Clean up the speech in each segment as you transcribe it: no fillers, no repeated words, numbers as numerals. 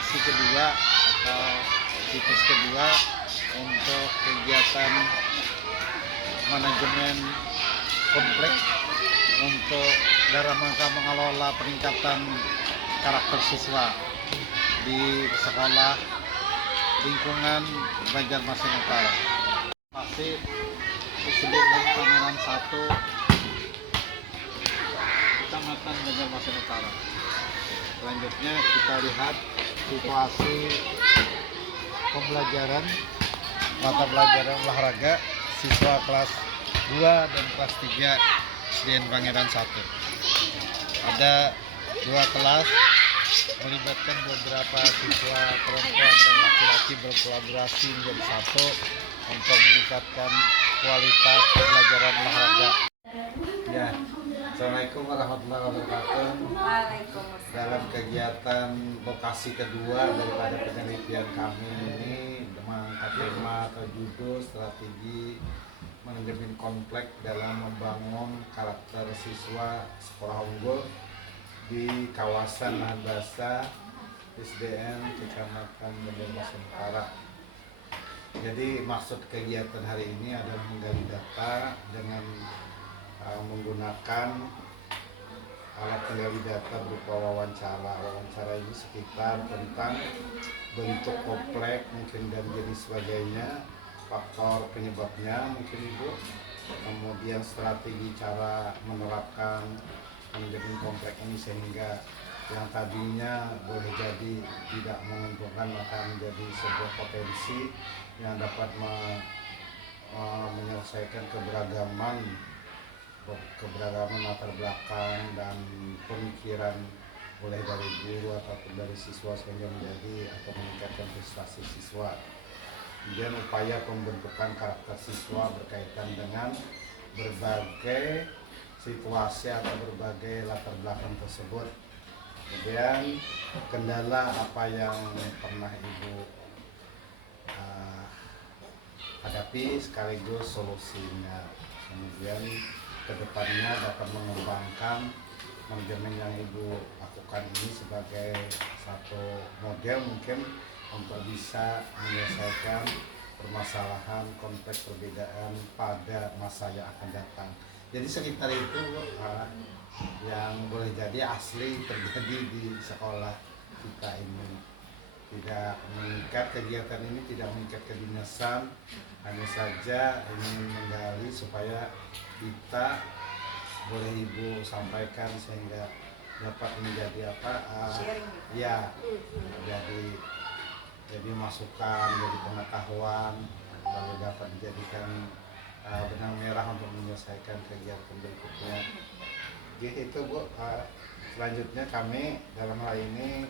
lokasi kedua atau situs kedua untuk kegiatan manajemen komplek untuk dalam rangka mengelola peningkatan karakter siswa di sekolah lingkungan Banjarmasin Utara. Masih disebut Pangeran 1 Kecamatan Banjarmasin Utara. Selanjutnya kita lihat situasi pembelajaran mata pelajaran olahraga siswa kelas 2 dan kelas 3 SDN Pangeran 1. Ada 2 kelas melibatkan beberapa siswa perempuan dan laki-laki berkolaborasi menjadi satu untuk meningkatkan kualitas pembelajaran olahraga. Ya, Assalamualaikum warahmatullahi wabarakatuh. Waalaikumsalam. Dalam kegiatan lokasi kedua daripada penelitian kami ini mengangkat tema atau judul strategi manajemen komplek dalam membangun karakter siswa sekolah unggul di kawasan lahan basah SDN Kecamatan Banjarmasin Utara. Jadi maksud kegiatan hari ini adalah menggali data dengan menggunakan alat penggali data berupa wawancara. Wawancara ini sekitar tentang bentuk komplek mungkin dan jenis sebagainya, faktor penyebabnya mungkin Ibu, kemudian strategi cara menerapkan manajemen komplek ini sehingga yang tadinya boleh jadi tidak menguntungkan maka menjadi sebuah potensi yang dapat menyelesaikan keberagaman latar belakang dan pemikiran mulai dari guru ataupun dari siswa sehingga menjadi atau meningkatkan prestasi siswa. Kemudian upaya pembentukan karakter siswa berkaitan dengan berbagai situasi atau berbagai latar belakang tersebut. Kemudian kendala apa yang pernah Ibu hadapi sekaligus solusinya. Kemudian kedepannya dapat mengembangkan manajemen yang Ibu lakukan ini sebagai satu model mungkin untuk bisa menyelesaikan permasalahan konteks perbedaan pada masa yang akan datang. Jadi sekitar itu yang boleh jadi asli terjadi di sekolah kita ini. Tidak mengikat kegiatan ini, tidak mengikat kedinasan, hanya saja ingin menggali supaya kita boleh Ibu sampaikan sehingga dapat menjadi ya jadi masukan, jadi pengetahuan, lalu dapat dijadikan benang merah untuk menyelesaikan kegiatan berikutnya. Gitu Bu. Selanjutnya kami dalam hal ini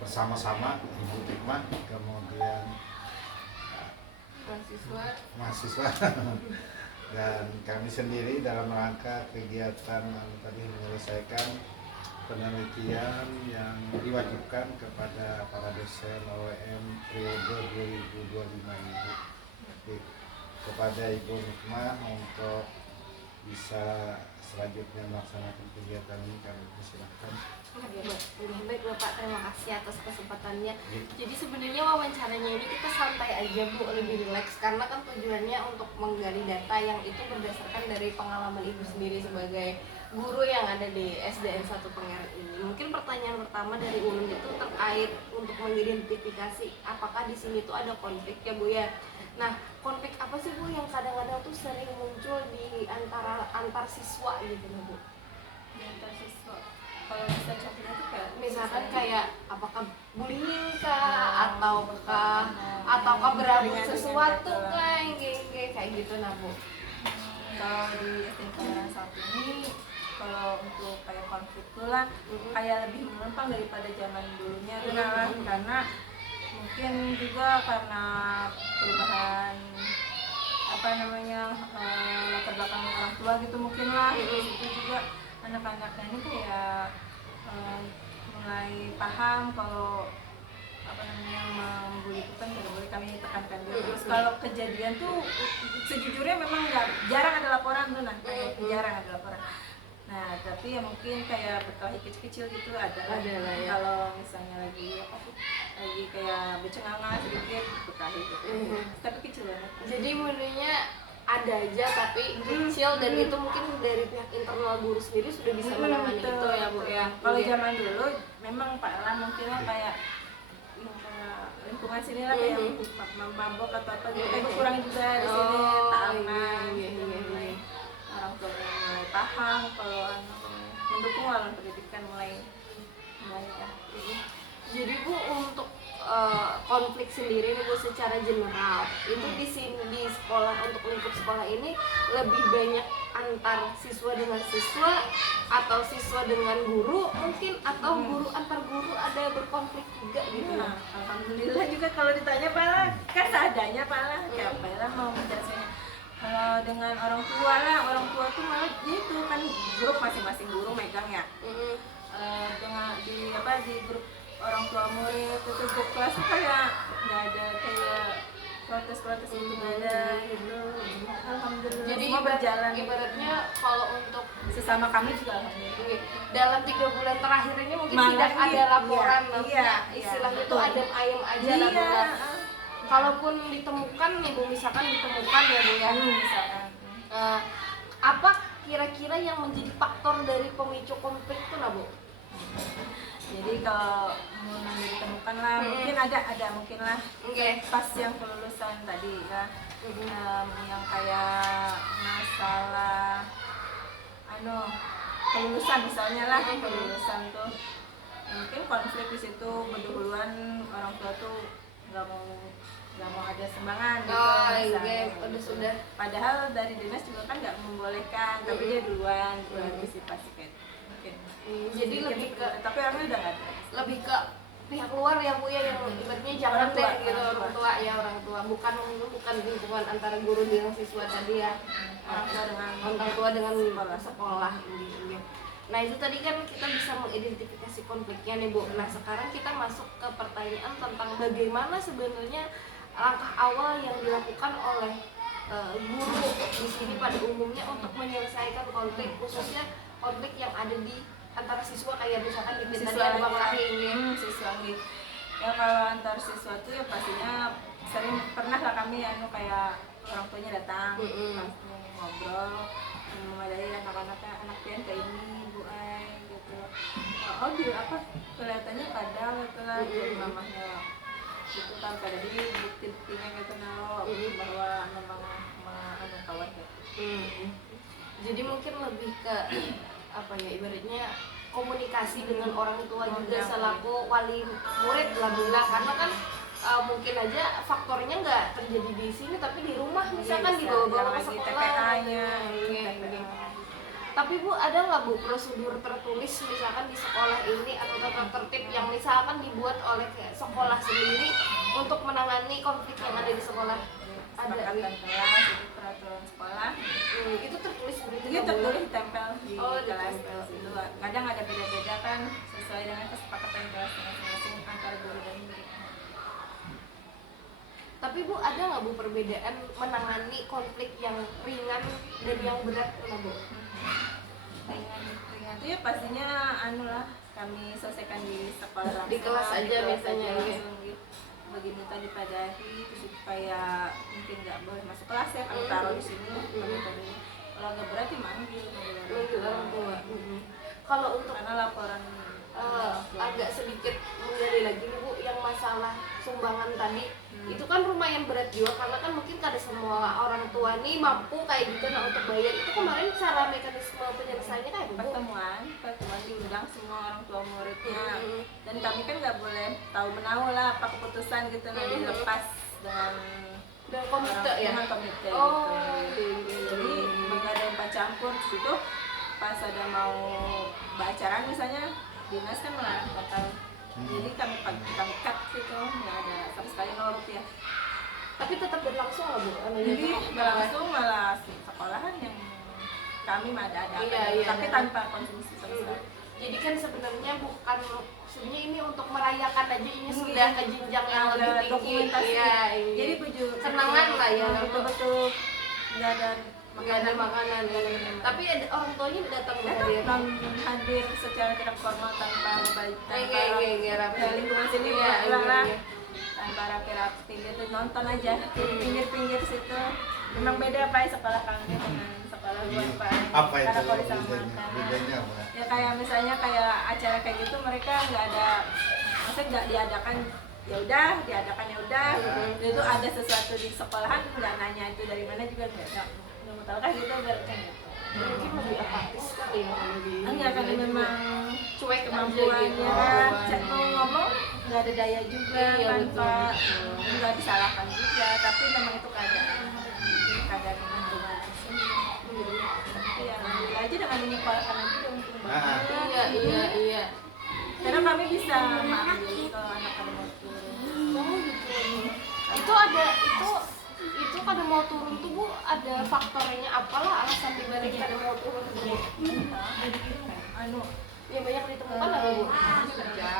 bersama-sama Ibu Tikmah, kemudian mahasiswa dan kami sendiri dalam rangka kegiatan tadi menyelesaikan penelitian yang diwajibkan kepada para dosen OWM periode 2025 ini. Kepada Ibu Tikmah untuk bisa selanjutnya melaksanakan kegiatan ini kami persilahkan. Baik Bapak, terima kasih atas kesempatannya. Jadi sebenarnya wawancaranya ini kita santai aja Bu, lebih rileks karena kan tujuannya untuk menggali data yang itu berdasarkan dari pengalaman Ibu sendiri sebagai guru yang ada di SDN 1 Pangeran ini. Mungkin pertanyaan pertama dari Ulun itu terkait untuk mengidentifikasi apakah di sini tuh ada konflik ya Bu ya. Nah, konflik apa sih Bu yang kadang-kadang tuh sering muncul di antar siswa gitu Bu? Di antar siswa. Kalau bisa contohnya tuh kayak misalkan kayak apakah bullying kah ataukah berebut sesuatu kah kayak gitu nah Bu. Kalau di SDN Pangeran 1 ini kalau untuk kayak konflik tuh lah kayak lebih menempang daripada zaman dulunya karena mungkin juga karena perubahan latar belakang orang tua gitu mungkin lah. Itu juga anak-anaknya ini kayak mulai paham kalau membuli itu kan tidak boleh, kami tekankan dulu. Terus kalau kejadian tuh sejujurnya memang jarang ada laporan tuh, jarang ada laporan. Nah tapi ya mungkin kayak berkelahi kecil-kecil gitu ada lah. Ada lah ya. Kalau misalnya lagi apa sih, lagi kayak bercenganga sedikit berkelahi gitu. Tapi kecil banget. Jadi menunya ada aja tapi kecil dan itu mungkin dari pihak internal guru sendiri sudah bisa menangani Betul. itu ya Bu ya. Kalau Iya. zaman dulu memang Pak Elan mungkin lah kayak yang kayak lingkungan sini lah kayak mabok atau apa gitu kayak kurang juga di sini tak aman. Iya. Orang tua mulai paham kalau mendukung lalu pendidikan mulai ya. Jadi Bu untuk konflik sendiri nih Bu secara general itu di sini di sekolah untuk lingkup sekolah ini lebih banyak antar siswa dengan siswa atau siswa dengan guru mungkin atau guru antar guru ada berkonflik juga gitu. Nah, alhamdulillah juga kalau ditanya Pala kan seadanya Pala kayak Pala mau menjelaskannya. Kalau dengan orang tua tuh malah gitu kan grup masing-masing guru megang ya. Dengan di grup orang tua murid itu grup kelas tuh kayak nggak ada kayak protes-protes itu nggak ada gitu. Alhamdulillah Jadi semua berjalan. ibaratnya kalau untuk Sesama kami juga alhamdulillah. dalam 3 bulan terakhir ini mungkin Malah tidak ada iya, laporan iya, maksudnya iya, istilahnya itu betul. adem ayem aja lah Bu ya. Kalaupun ditemukan nih Bu misalkan ditemukan ya Bu ya. Misalkan. Apa kira-kira yang menjadi faktor dari pemicu konflik itu nah Bu? Jadi kalau mau ditemukan lah mungkin ada mungkin lah Oke. pas yang kelulusan tadi ya yang kayak masalah kelulusan misalnya lah kelulusan tuh mungkin konflik di situ berduluan orang tua tuh nggak mau ada sumbangan gitu Oh misalnya. iya, udah sudah. Padahal dari dinas juga kan nggak membolehkan tapi dia duluan antisipasi kayak mungkin Jadi lebih ke tapi orangnya udah nggak ada. lebih ke pihak luar ya Bu ya yang ibaratnya jangan Orang tua, deh gitu orang tua. orang tua bukan lingkungan antara guru dengan siswa tadi ya. Orang tua dengan sekolah ini. Nah itu tadi kan kita bisa mengidentifikasi konfliknya nih Bu. Nah sekarang kita masuk ke pertanyaan tentang bagaimana sebenarnya langkah awal yang dilakukan oleh guru di sini pada umumnya untuk menyelesaikan konflik khususnya konflik yang ada di antara siswa kayak misalkan di tadi ada berkelahi ini. Siswa gitu. Ya kalau antar siswa tuh ya pastinya sering pernah lah kami kayak orang tuanya datang langsung ngobrol memadai anak-anaknya anak pian kayak ini Bu Ai gitu. Oh di apa kelihatannya kadang gitu lah jadi mamahnya gitu kan kada di bukti-buktinya gitu bahwa memang kawan gitu. Jadi mungkin lebih ke apa ya ibaratnya komunikasi dengan orang tua juga selaku wali murid lah bilang karena kan mungkin aja faktornya nggak terjadi di sini tapi di rumah misalkan dibawa-bawa ke sekolah. TPA-nya. Tapi Bu ada nggak Bu prosedur tertulis misalkan di sekolah ini atau tata tertib yang misalkan dibuat oleh sekolah sendiri untuk menangani konflik yang ada di sekolah? Ada Kesepakatan kelas itu peraturan sekolah itu tertulis begitu itu tertulis ditempel di kelas ditempel. itu kadang ada beda-beda kan sesuai dengan kesepakatan kelas masing-masing antara guru dan murid. Tapi Bu ada nggak Bu perbedaan menangani konflik yang ringan dan yang berat nggak Bu? ringan itu ya pastinya lah kami selesaikan di sekolah langsung, Di kelas aja kelas biasanya, aja ya. langsung gitu. Bagi minta dipadahi terus supaya mungkin nggak boleh masuk kelas ya kami taruh di sini tadi kalau nggak berarti manggil Orang tua. Kalau untuk karena laporan agak sedikit menggali lagi nih Bu yang masalah sumbangan tadi itu kan lumayan berat juga karena kan mungkin kada semua orang tua nih mampu kayak gitu nah untuk bayar itu kemarin cara mekanisme penyelesaiannya kayak Bu? pertemuan diundang semua orang tua muridnya dan kami kan nggak boleh tahu menahu lah apa keputusan gitu nanti dilepas dengan komite ya? dengan komite Oh, gitu. Jadi nggak ada empat campur di situ pas ada mau bacaan misalnya dinas kan melarang batal jadi kami cut gitu nggak ada sama sekali 0 rupiah Tapi tetap berlangsung nggak Bu? jadi langsung malah sekolahan yang kami ada Iya, tapi iya. tanpa konsumsi sama sekali. Jadi kan sebenarnya bukan maksudnya ini untuk merayakan aja ini sudah ke jenjang yang lebih tinggi. Dokumentasi. Iya, Jadi baju kenangan lah ya. betul-betul nggak ada nggak ada makanan. Tapi ada orang tuanya datang hadir. Hadir secara tidak formal tanpa Nggak rapi. lingkungan sini Iya, bilang lah iya. tanpa rapi-rapi gitu, nonton aja pinggir-pinggir situ. Memang beda Pak sekolah kami dengan sekolah luar Pak. Apa itu Karena kalau bedanya? disamakan. Bedanya apa? Ya kayak misalnya kayak acara kayak gitu mereka nggak ada, maksudnya nggak diadakan ya udah itu ada sesuatu di sekolahan nggak nanya itu dari mana juga nggak mau tahu kan gitu kayak gitu. Mungkin lebih apatis kali ya, lebih. Enggak kan memang cuek kemampuannya gitu. kan mau ngomong nggak ada daya juga Iya, kan betul, Pak, betul. nggak disalahkan juga tapi memang itu keadaan memang gimana sih. Tapi ya alhamdulillah aja dengan menyekolahkan aja udah untung banget. Iya. Karena kami bisa mengambil kalau anak ada mau turun. Oh gitu. Itu pada mau turun tuh Bu, ada faktornya apalah alasan dibalik pada mau turun tuh? Anu Ya banyak ditemukan apa Bu? kerja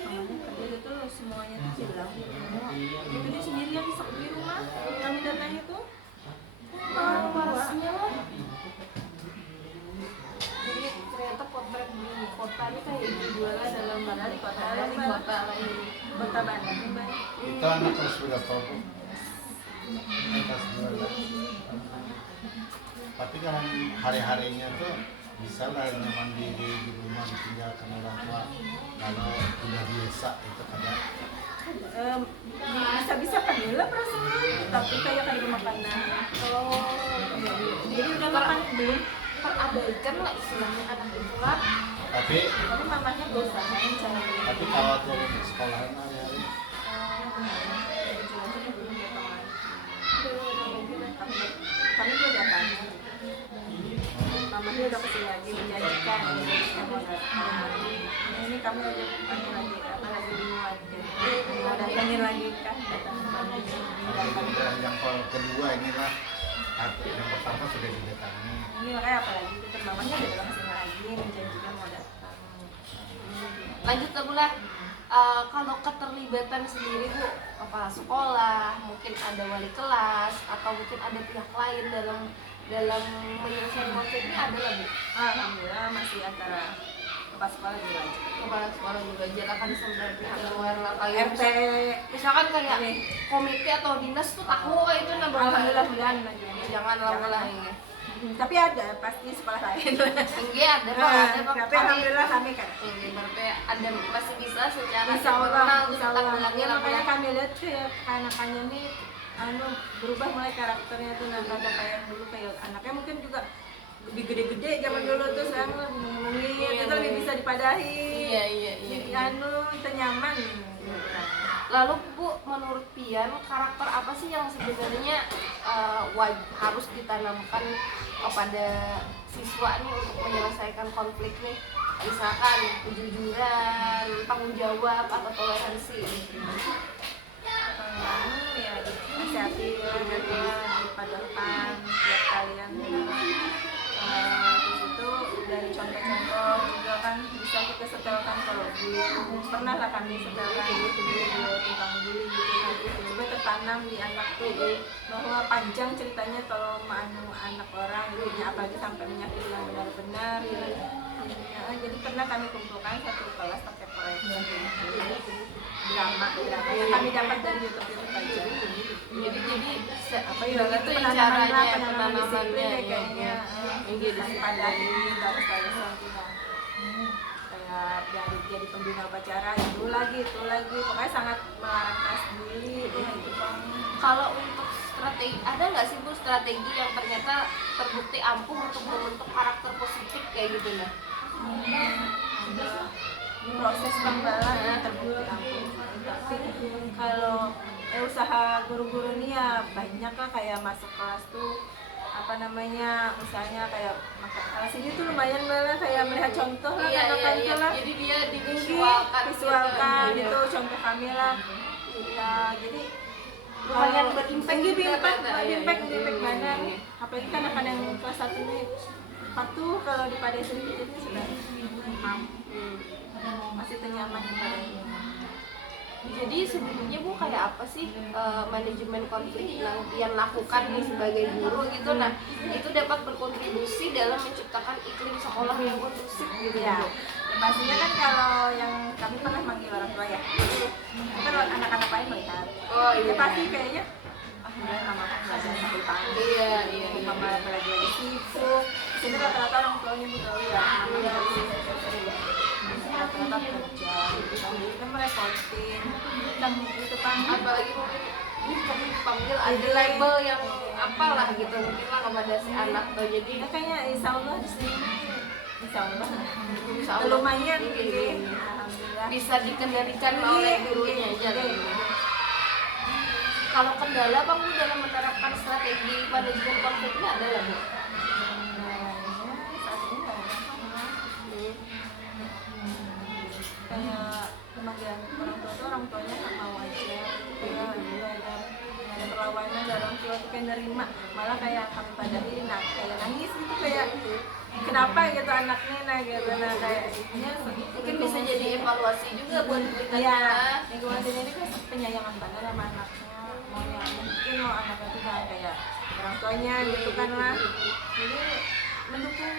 namanya kerja itu semuanya tuh hilang itu dia sendiri yang di rumah kami datanya tuh Parasnya lah. Jadi ternyata potret di kota ini kayak jualan dalam padahal di kota lain. kota Bandung Mbak. Itu anak kelas berapa Bu? Kelas 12. Tapi kalau hari-harinya tuh bisa lah nyaman di rumah ditinggalkan orang tua. Kalau udah biasa itu kadang Bisa-bisa pernah perasaan tapi kayak makanan jadi udah makan belum Terabaikan lah istilahnya anak itu lah. tapi mamanya berusaha mencari kalau turun ke sekolahan hari-hari kami juga datang mamanya udah kesini lagi menjanjikan ini kami lagi lagi bingung lagi mau datangin lagi kan yang kedua inilah yang pertama sudah didatangi. ini makanya apalagi itu mamanya udah datang kesini lagi menjanjikan mau datang. Lanjut lah Bu lah. Kalau keterlibatan sendiri Bu, kepala sekolah, mungkin ada wali kelas atau mungkin ada pihak lain dalam menyelesaikan konflik ini ada lah Bu. Alhamdulillah masih antara kepala sekolah juga aja. Kepala sekolah juga akan sampai pihak luar lah kayak RT misalkan kayak Ini. komite atau dinas tuh takut kayak itu nah alhamdulillah mudahan jangan lah ini. Tapi ada pasti sekolah lain. Enggak ada Pak, ada Pak. Tapi alhamdulillah kami kan. Ini berarti ada masih bisa secara Insya Allah, internal insya tentang Allah. bilangnya Ya, lah makanya Bu. kami lihat kayak anak-anaknya nih berubah mulai karakternya tuh nah ada kayak yang dulu kayak anaknya mungkin juga lebih gede-gede zaman dulu tuh sekarang lebih ngomongin itu lebih bisa dipadahi. Iya. Kita nyaman. Lalu Bu, menurut Pian, karakter apa sih yang sebenarnya harus ditanamkan kepada siswa nih untuk menyelesaikan konflik nih? Misalkan kejujuran, tanggung jawab, atau toleransi. Ya nasihati dipadatkan buat kalian terus itu dari contoh-contoh juga kan bisa kita setelkan kalau pernah lah kami setelkan video tentang bully gitu nanti coba tertanam di anak tuh bahwa panjang ceritanya kalau anak orang gitu ya apalagi sampai menyakiti yang benar-benar gitu. Ya, jadi pernah kami kumpulkan satu kelas pakai proyek drama yang kami dapat dari YouTube aja. Jadi Apa ya begitu itu ya penanaman penanamannya disiplin ya ya. kayaknya Jadi pada ini harus kayak jadi pembina upacara itu lagi pokoknya sangat melarang kelas bully itu Bang. kalau untuk strategi, ada nggak sih Bu strategi yang ternyata terbukti ampuh untuk membentuk karakter positif kayak gitu nah? Proses pembalaan terbukti ampuh tapi kalau usaha guru-guru ini ya banyak lah kayak masuk kelas tuh apa namanya misalnya kayak kelas ini tuh lumayan malah kayak melihat contoh lah katakan itu lah Jadi dia visualkan itu contoh kami lah ya jadi lumayan berimpact tinggi juga, berimpact iya. banget apalagi kan akan yang kelas 1 ini patuh kalau di pada sedikit itu sudah paham masih ternyaman di padanya Jadi sebenarnya Bu kayak apa sih manajemen konflik yang Tian lakukan nih sebagai guru gitu, nah itu dapat berkontribusi dalam menciptakan iklim sekolah yang kondusif gitu Ya, Bu? pastinya kan kalau yang kami pernah manggil orang tua ya, itu kan anak-anak lain melihat, Oh dia iya. pasti kayaknya udah mama kan belajar sampai pagi, Iya, iya. mama lagi sibuk. Sini rata-rata orang tuanya betul ya, mamanya harus rata-rata kerja, itu merepotin, dan itu kan Apalagi mungkin kami dipanggil ada label yang apalah gitu mungkin lah kepada si anak tuh, jadi ya kayaknya insya Allah di sini, insya Allah Insya Allah. lumayan, Iya. alhamdulillah. bisa dikendalikan oleh gurunya aja lah gitu. Kalau kendala Bang Bu dalam menerapkan strategi manajemen konfliknya ada nggak Bu? Saat ini nggak ada sama. Kayak pemanggilan orang tua tuh orang tuanya nggak mau aja, ya ada perlawanan dari orang tua tuh kayak nerima, malah kayak kami padahin, nah kayak nangis gitu kayak kenapa gitu anaknya, nah gitu, nah kayak ya, Mungkin bisa jadi evaluasi juga buat kita. ya lingkungan sini ini kan penyayangan banget sama anaknya, maunya mungkin mau anaknya tuh jangan kayak orang tuanya gitu kan lah, jadi mendukung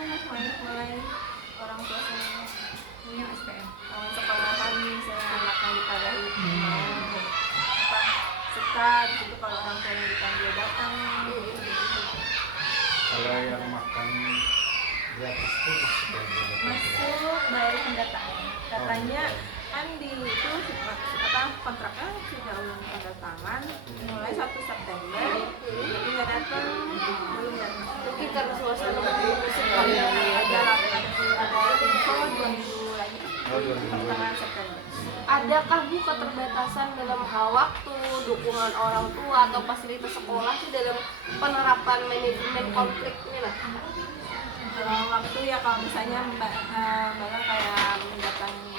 mulai orang tua semuanya punya SPM sekolahan misalnya anaknya dipadahi mau apa suka gitu kalau orang tuanya dipanggil datang Kalau yang makan gratis itu masuk bayar pendataan katanya kan di itu apa kontraknya sudah ulun tanda tangan mulai 1 September tapi nggak datang, belum datang. Mungkin karena suasana musim kali ya. Ada info 2 minggu lagi Oh, 2 minggu. pertengahan September. Adakah Bu keterbatasan dalam hal waktu, dukungan orang tua atau fasilitas sekolah sih dalam penerapan manajemen konflik ini lah? Kalau waktu ya kalau misalnya mbak kayak mendatangi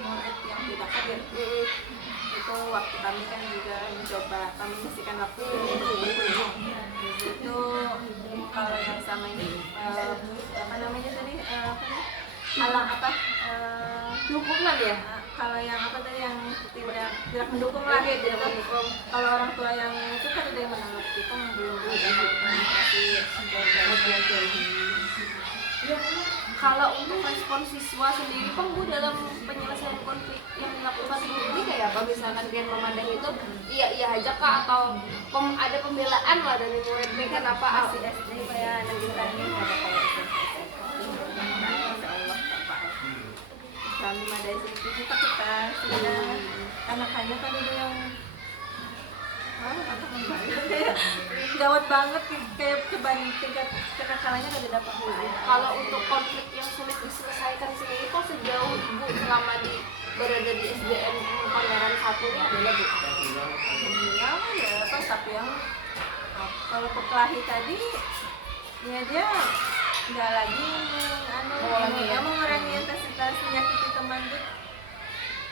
murid yang tidak hadir itu waktu kami kan juga mencoba kami mengisikan waktu untuk berkunjung itu kalau yang sama ini apa namanya tadi halang apa Dukungan ya? kalau yang apa tadi yang tidak mendukung lah Oke, tidak gitu. mendukung. Kalau orang tua yang itu kan ada yang menanggap kita belum ada Kalau untuk respon siswa sendiri Bang Bu dalam penyelesaian konflik yang dilakukan ini kayak apa? Misalkan dia memandang itu iya aja kah atau ada pembelaan lah dari murid ini kan apa? masih SD kayak anak kita ini ada kayak Insya Allah kami ada itu kita sudah anak-anak kan itu yang gawat banget kayak tingkat kenakalannya nggak dapat. Kalau untuk konflik yang sulit diselesaikan sendiri kok sejauh Ibu selama berada di SDN Pangeran 1 ini adalah Bu? Alhamdulillah ya apa tapi yang kalau peklahi tadi ya dia nggak lagi mengurangi intensitas menyakiti teman tuh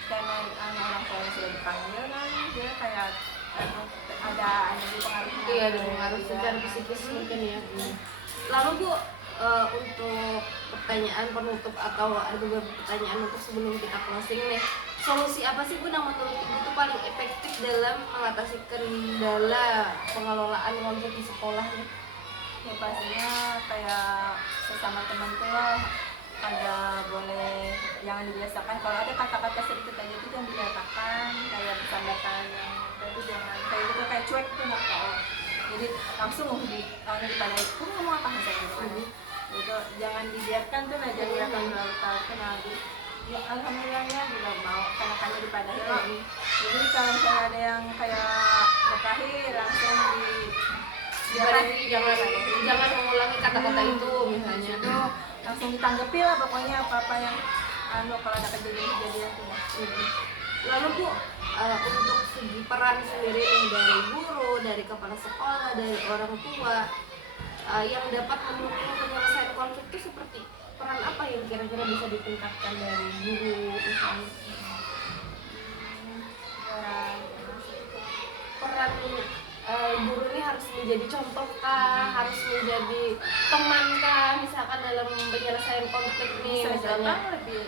karena orang tua yang sudah dipanggil kan dia kayak ada pengaruhnya. Iya, ada pengaruh secara psikis mungkin ya. Lalu Bu, untuk pertanyaan penutup atau ada beberapa pertanyaan untuk sebelum kita closing nih, solusi apa sih Bu yang menurut Ibu itu paling efektif dalam mengatasi kendala pengelolaan konflik di sekolah nih? Ya pastinya kayak sesama teman tuh lah ada boleh jangan dibiasakan kalau ada kata-kata sedikit aja itu jangan dikatakan kayak bersandarkan yang itu jangan kayak gitu kayak cuek tuh nggak tahu jadi langsung daripada itu ngomong apa misalnya gitu itu jangan dibiarkan tuh nah jangan dibiarkan melalui tahu nah ya alhamdulillahnya juga mau kanak-kanak dipadahi lah jadi kalau misalnya ada yang kayak berkelahi langsung jangan mengulangi kata-kata itu misalnya. itu langsung ditanggapi lah pokoknya apa-apa yang kalau ada kejadian-kejadian tuh. Lalu Bu, untuk segi peran sendiri nih dari guru, dari kepala sekolah, dari orang tua yang dapat mendukung penyelesaian konflik itu seperti peran apa yang kira-kira bisa ditingkatkan dari guru misalnya? Peran guru ini harus menjadi contoh kah, harus menjadi teman kah, misalkan dalam penyelesaian konflik nih bisa misalnya. Jepang lebih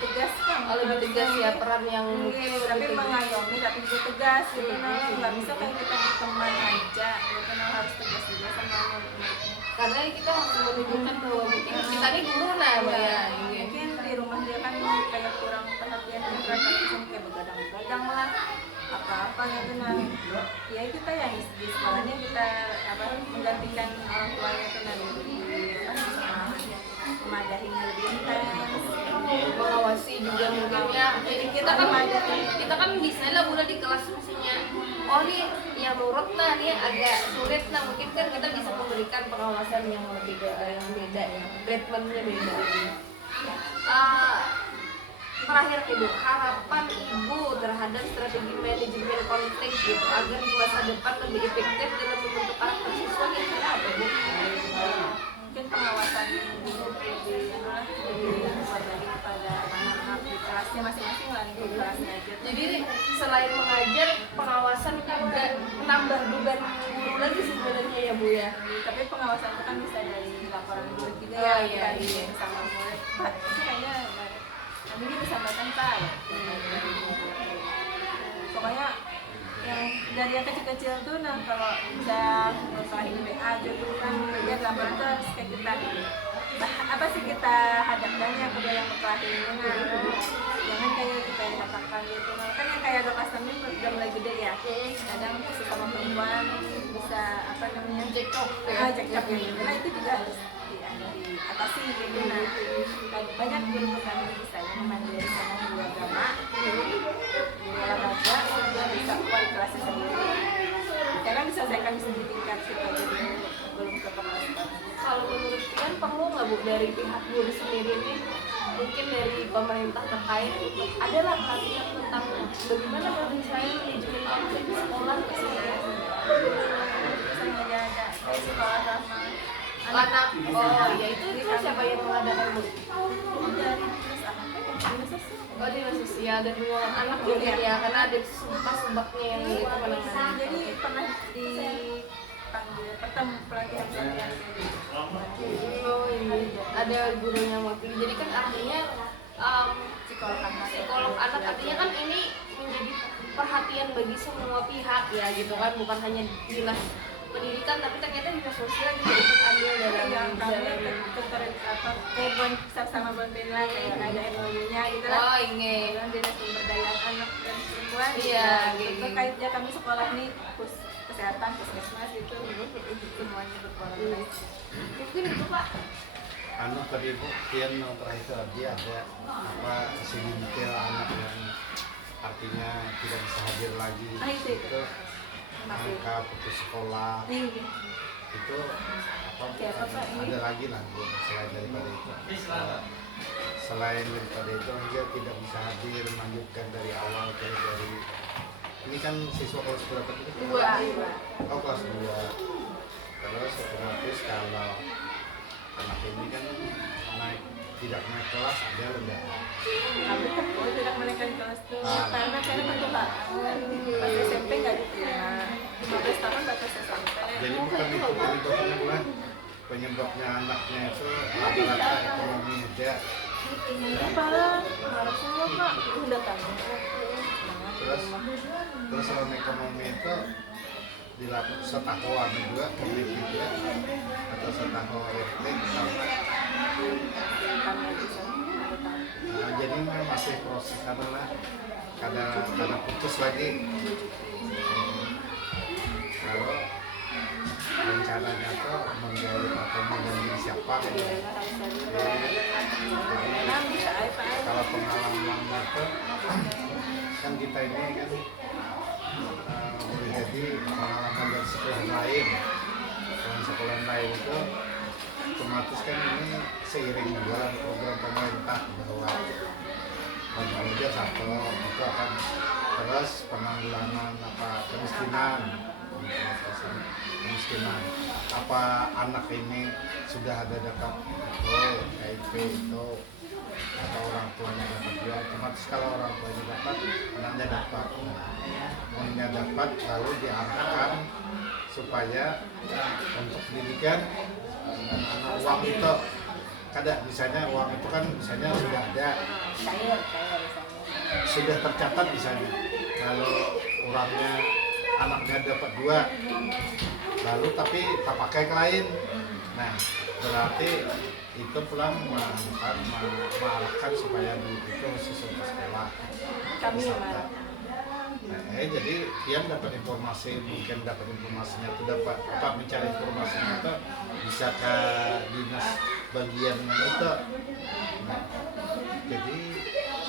tegas kan. Lebih tegas ya peran yang Iya, tapi mengayomi tapi juga tegas gitu nah, nggak bisa kayak kita berteman aja gitu nah, harus tegas juga sama murid-muridnya. karena kita harus menunjukkan bahwa mungkin kita ini guru nah ya, Mungkin di rumah dia kan kayak kurang perhatian kan kayak begadang-begadang lah apa-apa gitu nah ya kita yang di sekolahnya kita menggantikan orang tuanya tuh nah memadahinya lebih intens, mengawasi juga mungkin ya. Jadi kita kan bisa lah udah di kelas misalnya, oh nih yang nurut nah nih agak sulit nah mungkin kan kita bisa memberikan pengawasan yang lebih yang beda ya, treatmentnya beda. Terakhir nih Bu, harapan Ibu terhadap strategi manajemen konflik gitu agar di masa depan lebih efektif dalam membentuk karakter siswa kira-kira apa Bu? mungkin pengawasan guru lebih memadahi kepada anak-anak di kelasnya masing-masing lah di kelasnya aja. Jadi selain mengajar, pengawasan juga menambah beban guru lagi sebenarnya ya Bu ya. Tapi pengawasan itu kan bisa dari laporan murid juga Oh, ya, iya, dari iya. sama murid. Pak, itu kayaknya nanti dia bisa makan Pak. Pokoknya yang dari yang kecil-kecil tuh nah kalau bisa ngelakuin WA aja tuh kan dia laporan tuh harus kayak kita apa sih kita hadapkan ya ke yang berkelahi nah jangan kayak kita yang katakan gitu nah kan yang kayak ada kelasnya udah mulai gede ya kadang sesama perempuan bisa apa namanya Cekcok cekcok gitu nah itu juga harus diatasi gitu nah banyak guru kami bisa memandiri sama guru agama guru olahraga juga bisa wali kelasnya sendiri kadang diselesaikan di tingkat situ aja belum ke kepala sekolah. Kalau menurut kalian perlu nggak Bu dari pihak guru sendiri nih, mungkin dari pemerintah terkait untuk adalah pelatihan tentang bagaimana penyelesaian manajemen konflik di sekolah misalnya? Sengaja ada dari sekolah sama Anak, oh ya itu siapa yang mengadakan Bu? dari dinas apa dinas sosial. Oh dinas sosial dan ruangan anak juga ya, karena ada sumpah-sumpahnya yang gitu penanganan. Jadi pernah dipanggil pelatihan Oh iya, ada gurunya waktu. Jadi kan artinya psikolog anak artinya kan ini menjadi perhatian bagi semua pihak ya gitu kan, bukan hanya dinas pendidikan tapi ternyata dinas sosial juga ikut andil dalam yang kami kayak sama Bonbela kayak ada MOU-nya gitu lah. Oh iya. Dengan dinas pemberdayaan anak dan perempuan. Iya, gitu. Terkaitnya kami sekolah nih kesehatan, puskesmas gitu, semuanya berkolaborasi. Mungkin itu Pak. Tadi Bu Tian yang terakhir tadi ada apa detail anak yang artinya tidak bisa hadir lagi Itu. angka putus sekolah Iya. itu ada lagi lah Bu, selain daripada itu selain daripada itu dia tidak bisa hadir melanjutkan dari awal kayak dari ini kan siswa kelas berapa itu? Dua. Oh kelas 2 terus otomatis kalau anak ini kan tidak naik kelas ada rendah Kami kan tidak menaikkan kelas tuh karena saya pertukaran pas SMP nggak diterima 15 tahun batas SMP. jadi bukan itu penyebabnya bukan penyebabnya anaknya itu rata-rata ekonomi aja Kenapa? Harusnya Pak udah tanggung. terus kalau ekonomi itu dilakukan setahuan juga pemilik juga atau setahu RT jadi memang masih proses karena putus lagi kalau rencananya tuh menggali atau mengganti siapa jadi kalau pengalamannya tuh kan kita ini kan jadi pengalaman dari sekolah lain kalau sekolah lain itu otomatis kan ini seiring dengan program pemerintah bahwa mengajar satu itu akan terus penanggulangan kemiskinan apa anak ini sudah ada dapat HIV itu atau orang tuanya dapat juga otomatis kalau orang tuanya dapat anaknya dapat anaknya dapat lalu diarahkan supaya untuk pendidikan anak uang itu kada misalnya uang itu kan misalnya sudah ada, cair misalnya. sudah tercatat misalnya. Kalau orangnya anaknya dapat 2, lalu tapi tak pakai ke lain. Nah, berarti itu pulang mengarahkan supaya duit itu sesuai sekolah. Kami Misalkan. Jadi dia dapat informasi, mungkin dapat informasinya itu dapat apa mencari informasinya itu bisa ke dinas bagian itu. Nah, jadi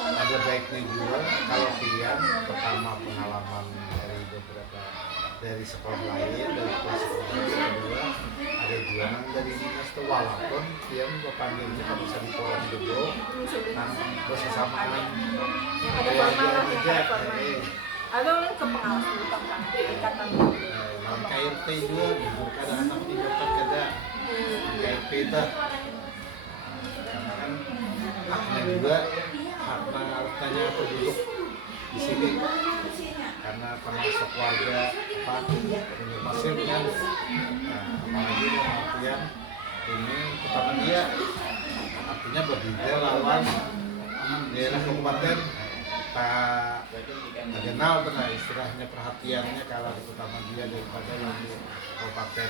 ada baiknya juga kalau pilihan pertama pengalaman dari sekolah lain, dari kelas sekolah lain, kedua ada jualan dari dinas itu walaupun dia panggilnya kan bisa di kolam dulu, nah bersamaan ada formal lah, yang ada aja. formal. Ada orang ke pengawas dulu tentang ikatan dulu. Dalam KRT juga, jujur kada anak di dapat kada KRT itu. Karena kan haknya juga, hartanya penduduk di sini. Karena termasuk warga apa masih kan. Nah, apalagi dalam artian ini pertama dia artinya berbeda lawan daerah kabupaten. Tak kenal benar istilahnya perhatiannya kalau terutama dia daripada yang di kabupaten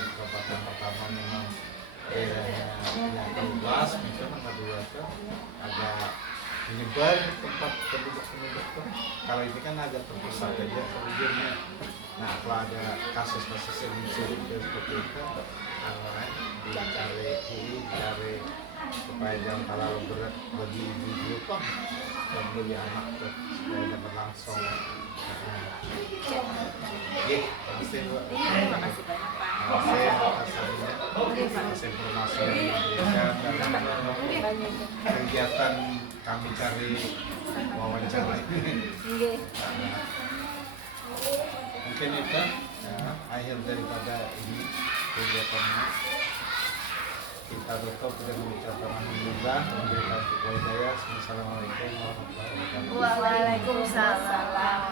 pertama memang daerahnya yang luas, misalnya kedua itu agak menyebar tempat penduduk itu. Kalau ini kan agak terpusat aja ujungnya. Nah kalau ada kasus-kasus yang seperti itu, dicari supaya jangan terlalu berat bagi ibu toh dan bagi anak tuh supaya dapat langsung. Pasti Bu. Terima kasih banyak Pak. Terima kasih atas informasi yang diberikan dan kegiatan kami cari wawancara ini. Mungkin itu ya, akhir daripada ini kegiatan ini. Kita tutup dengan mengucapkan alhamdulillah, memberikan hidayah. Assalamualaikum warahmatullahi wabarakatuh. Waalaikumsalam.